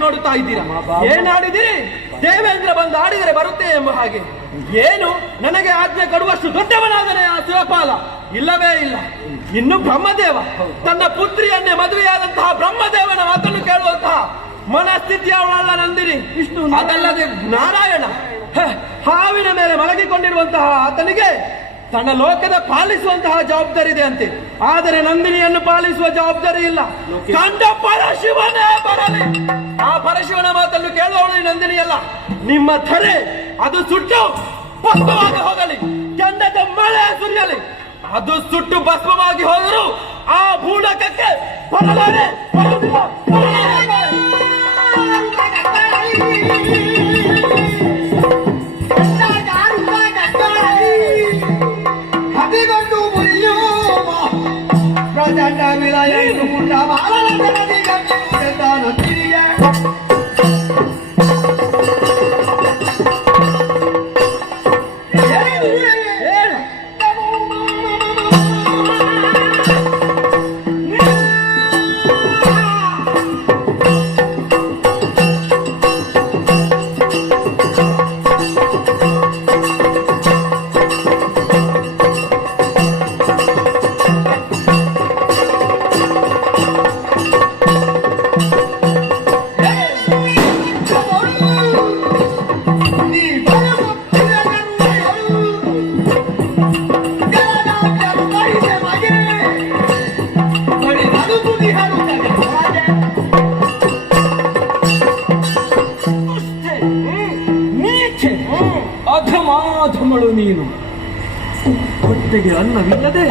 ನೋಡುತ್ತಾ ಇದ್ದೀರಾ? ಏನಾಡಿದಿರಿ ದೇವೇಂದ್ರ ಬಂದು ಆಡಿದರೆ ಬರುತ್ತೆ ಎಂಬ ಹಾಗೆ. ಏನು? ನನಗೆ ಆಜ್ಞೆ ಕೊಡುವಷ್ಟು ದೊಡ್ಡವನಾದನೆ ಆ ಶಿವಪಾಲ. ಇಲ್ಲವೇ ಇಲ್ಲ. ಇನ್ನು ಬ್ರಹ್ಮದೇವ. ತನ್ನ ಪುತ್ರಿಯನ್ನೇ ಮದುವೆಯಾದಂತಹ ಬ್ರಹ್ಮದೇವನ ಮಾತನ್ನು ಕೇಳುವಂತಹ ಮನಸ್ಥಿತಿ ಅವಳಲ್ಲ ನಂದಿನಿ. ವಿಷ್ಣು ಅದಲ್ಲದೆ ನಾರಾಯಣ. ಹಾವಿನ ಮೇಲೆ ಮಲಗಿಕೊಂಡಿರುವಂತಹ ಆತನಿಗೆ ತನ್ನ ಲೋಕದ ಪಾಲಿಸುವಂತಹ ಜವಾಬ್ದಾರಿ ಇದೆ ಅಂತೆ. ಆದರೆ ನಂದಿನಿಯನ್ನು ಪಾಲಿಸುವ ಜವಾಬ್ದಾರಿ ಇಲ್ಲ. ಕಂಡ ಪರಶಿವನೇ ಬರಲಿ. ಆ ಪರಶಿವನ ಮಾತನ್ನು ಕೇಳುವವಳು ನಂದಿನಿ ನಂದಿನಿಯಲ್ಲ. ನಿಮ್ಮ ಧರೆ ಅದು ಸುಟ್ಟು ಭಸ್ಮವಾಗಿ ಹೋಗಲಿ. ಚಂದದ ಮಳೆ ಸುರಿಯಲಿ. ಅದು ಸುಟ್ಟು ಭಸ್ಮವಾಗಿ ಹೋದರೂ ಆ ಭೂಲಕಕ್ಕೆ ಬರಲಾರೆ. ಬರುವುದಿಲ್ಲ, ಪ್ರಚಂಡ ವಿಲಯ ಪುಟ್ಟ ಬಾಲನ ಜನದಿ ಗಂಗೆಯುಳೆದ ನೀನು. ಹೊಟ್ಟೆಗೆ ಅನ್ನವಿಲ್ಲದೆ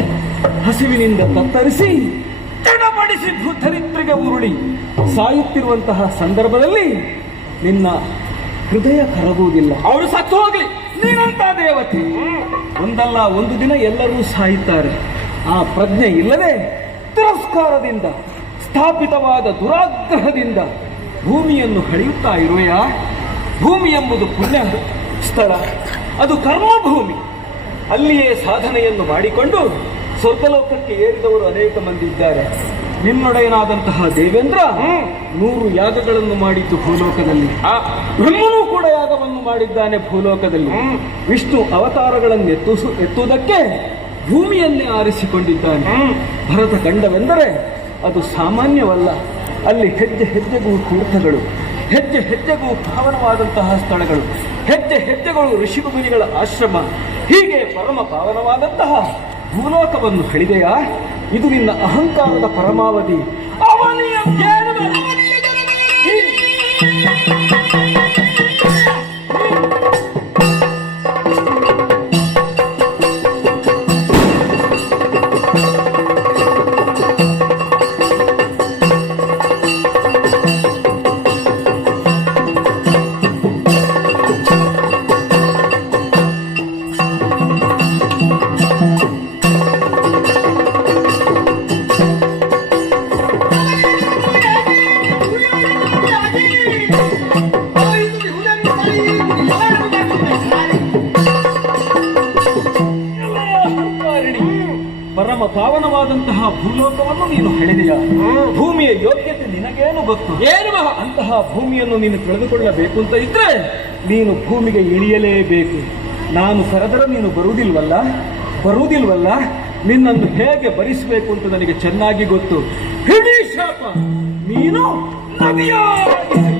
ಹಸಿವಿನಿಂದ ತತ್ತರಿಸಿ ತಡಮಡಿಸಿ ಭೂತರಿತ್ರಿಗೆ ಉರುಳಿ ಸಾಯುತ್ತಿರುವಂತಹ ಸಂದರ್ಭದಲ್ಲಿ ನಿನ್ನ ಹೃದಯ ಕರಗುವುದಿಲ್ಲ. ಅವರು ಸತ್ತು ಹೋಗಲಿ. ನೀನಂತ ದೇವತೆ. ಒಂದಲ್ಲ ಒಂದು ದಿನ ಎಲ್ಲರೂ ಸಾಯುತ್ತಾರೆ. ಆ ಪ್ರಜ್ಞೆ ಇಲ್ಲದೆ ತಿರಸ್ಕಾರದಿಂದ ಸ್ಥಾಪಿತವಾದ ದುರಾಗ್ರಹದಿಂದ ಭೂಮಿಯನ್ನು ಹಳೆಯುತ್ತಾ ಇರುವೆಯಾ? ಭೂಮಿ ಎಂಬುದು ಪುಣ್ಯ. ಸ್ಥಳ. ಅದು ಕರ್ಮಭೂಮಿ. ಅಲ್ಲಿಯೇ ಸಾಧನೆಯನ್ನು ಮಾಡಿಕೊಂಡು ಸ್ವರ್ಗಲೋಕಕ್ಕೆ ಏರಿದವರು ಅನೇಕ ಮಂದಿ ಇದ್ದಾರೆ. ನಿನ್ನೊಡೆಯನಾದಂತಹ ದೇವೇಂದ್ರ ನೂರು ಯಾಗಗಳನ್ನು ಮಾಡಿದ್ದು ಭೂಲೋಕದಲ್ಲಿ. ಬ್ರಹ್ಮನೂ ಕೂಡ ಯಾಗವನ್ನು ಮಾಡಿದ್ದಾನೆ ಭೂಲೋಕದಲ್ಲಿ. ವಿಷ್ಣು ಅವತಾರಗಳನ್ನು ಎತ್ತು ಎತ್ತುವುದಕ್ಕೆ ಭೂಮಿಯನ್ನೇ ಆರಿಸಿಕೊಂಡಿದ್ದಾನೆ. ಭರತ ಕಂಡವೆಂದರೆ ಅದು ಸಾಮಾನ್ಯವಲ್ಲ. ಅಲ್ಲಿ ಹೆಜ್ಜೆ ಹೆಜ್ಜೆಗೂ ತೀರ್ಥಗಳು. ಹೆಜ್ಜೆ ಹೆಜ್ಜೆಗೂ ಪಾವನವಾದಂತಹ ಸ್ಥಳಗಳು. ಹೆಜ್ಜೆ ಹೆಜ್ಜೆಗಳು ಋಷಿಮುನಿಗಳ ಆಶ್ರಮ. ಹೀಗೆ ಪರಮ ಪಾವನವಾದಂತಹ ಭೂಲೋಕವನ್ನು ಹೇಳಿದೆಯಾ? ಇದು ನಿನ್ನ ಅಹಂಕಾರದ ಪರಮಾವಧಿ. ಅವನಿಯ ಪಾವನವಾದಂತಹ ಭೂಲೋಕವನ್ನು ನೀನು ಹೇಳಿದೆಯ. ಭೂಮಿಯ ಯೋಗ್ಯತೆ ನಿನಗೇನು ಗೊತ್ತು? ಏನು ಅಂತಹ ಭೂಮಿಯನ್ನು ನೀನು ತಿಳಿದುಕೊಳ್ಳಬೇಕು ಅಂತ ಇದ್ರೆ ನೀನು ಭೂಮಿಗೆ ಇಳಿಯಲೇಬೇಕು. ನಾನು ಕರೆದರೆ ನೀನು ಬರುವುದಿಲ್ವಲ್ಲ? ಬರುವುದಿಲ್ವಲ್ಲ? ನಿನ್ನನ್ನು ಹೇಗೆ ಭರಿಸಬೇಕು ಅಂತ ನನಗೆ ಚೆನ್ನಾಗಿ ಗೊತ್ತು. ಹಿಡಿ ಶಾಪ! ನೀನು ನದಿಯಾಗಿ.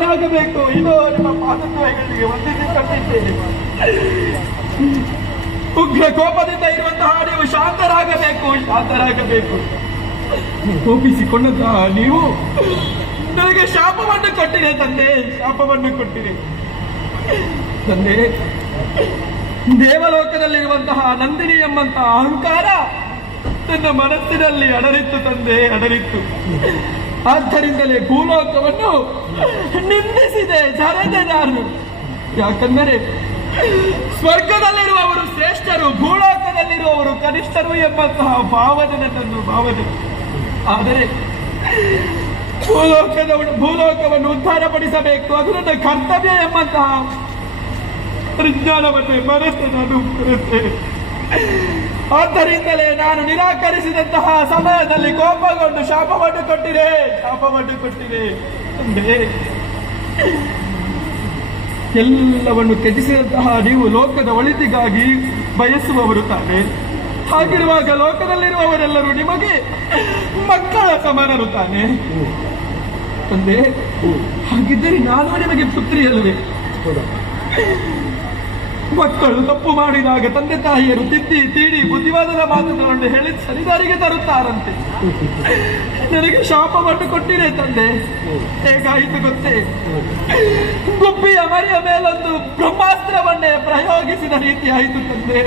ಶಾಂತರಾಗಬೇಕು ಇದು ನಿಮ್ಮ ಪಾದತ್ವಗಳಿಗೆ ವಂದಿಸಿಕೊಂಡಿದ್ದೇನೆ ಉಗ್ರ ಕೋಪದಿಂದ ಇರುವಂತಹ ನೀವು ಶಾಂತರಾಗಬೇಕು ಶಾಂತರಾಗಬೇಕು. ಕೋಪಿಸಿಕೊಂಡಂತಹ ನೀವು ನನಗೆ ಶಾಪವನ್ನು ಕೊಟ್ಟಿದೆ ತಂದೆ, ಶಾಪವನ್ನು ಕೊಟ್ಟಿದೆ ತಂದೆ, ದೇವಲೋಕದಲ್ಲಿರುವಂತಹ ನಂದಿನಿ ಎಂಬಂತಹ ಅಹಂಕಾರ ನನ್ನ ಮನಸ್ಸಿನಲ್ಲಿ ಅಡರಿತ್ತು ತಂದೆ, ಅಡರಿತ್ತು. ಆದ್ದರಿಂದಲೇ ಭೂಲೋಕವನ್ನು ನಿಂದಿಸಿದೆ ಜರದೆ ನಾನು ಯಾಕಂದರೆ ಸ್ವರ್ಗದಲ್ಲಿರುವವರು ಶ್ರೇಷ್ಠರು, ಭೂಲೋಕದಲ್ಲಿರುವವರು ಕನಿಷ್ಠರು ಎಂಬಂತಹ ಭಾವನೆ ನನ್ನನ್ನು ಭಾವನೆ. ಆದರೆ ಭೂಲೋಕದ ಭೂಲೋಕವನ್ನು ಉದ್ಧಾರಪಡಿಸಬೇಕು, ಅದು ನನ್ನ ಕರ್ತವ್ಯ ಎಂಬಂತಹ ಪರಿಜ್ಞಾನವನ್ನೇ ಮರೆತೆ ನಾನು ಆದ್ದರಿಂದಲೇ ನಾನು ನಿರಾಕರಿಸಿದಂತಹ ಸಮಯದಲ್ಲಿ ಕೋಪಗೊಂಡು ಶಾಪವನ್ನು ಕೊಟ್ಟಿದೆ ಶಾಪವನ್ನು ಕೊಟ್ಟಿರೆ ತಂದೆ, ಎಲ್ಲವನ್ನು ತ್ಯಜಿಸಿದಂತಹ ನೀವು ಲೋಕದ ಒಳಿತಿಗಾಗಿ ಬಯಸುವವರು ತಾನೆ ಹಾಗಿರುವಾಗ ಲೋಕದಲ್ಲಿರುವವರೆಲ್ಲರೂ ನಿಮಗೆ ಮಕ್ಕಳ ಸಮಾನರು ತಾನೆ. ತಂದೆ, ಹಾಗಿದ್ದರೆ ನಾನು ನಿಮಗೆ ಪುತ್ರಿ ಅಲ್ಲವೇ? ಮಕ್ಕಳು ತಪ್ಪು ಮಾಡಿದಾಗ ತಂದೆ ತಾಯಿಯರು ತಿದ್ದಿ, ತೀಡಿ, ಬುದ್ಧಿವಾದದ ಮಾತುಗಳನ್ನು ಹೇಳಿ ಸರಿದಾರಿಗೆ ತರುತ್ತಾರಂತೆ. ನನಗೆ ಶಾಪವನ್ನು ಕೊಟ್ಟಿದೆ ತಂದೆ. ಹೇಗಾಯಿತು ಗೊತ್ತೇ? ಗುಬ್ಬಿಯ ಮರಿಯ ಮೇಲೊಂದು ಬ್ರಹ್ಮಾಸ್ತ್ರವನ್ನೇ ಪ್ರಯೋಗಿಸಿದ ರೀತಿ ಆಯಿತು ತಂದೆ.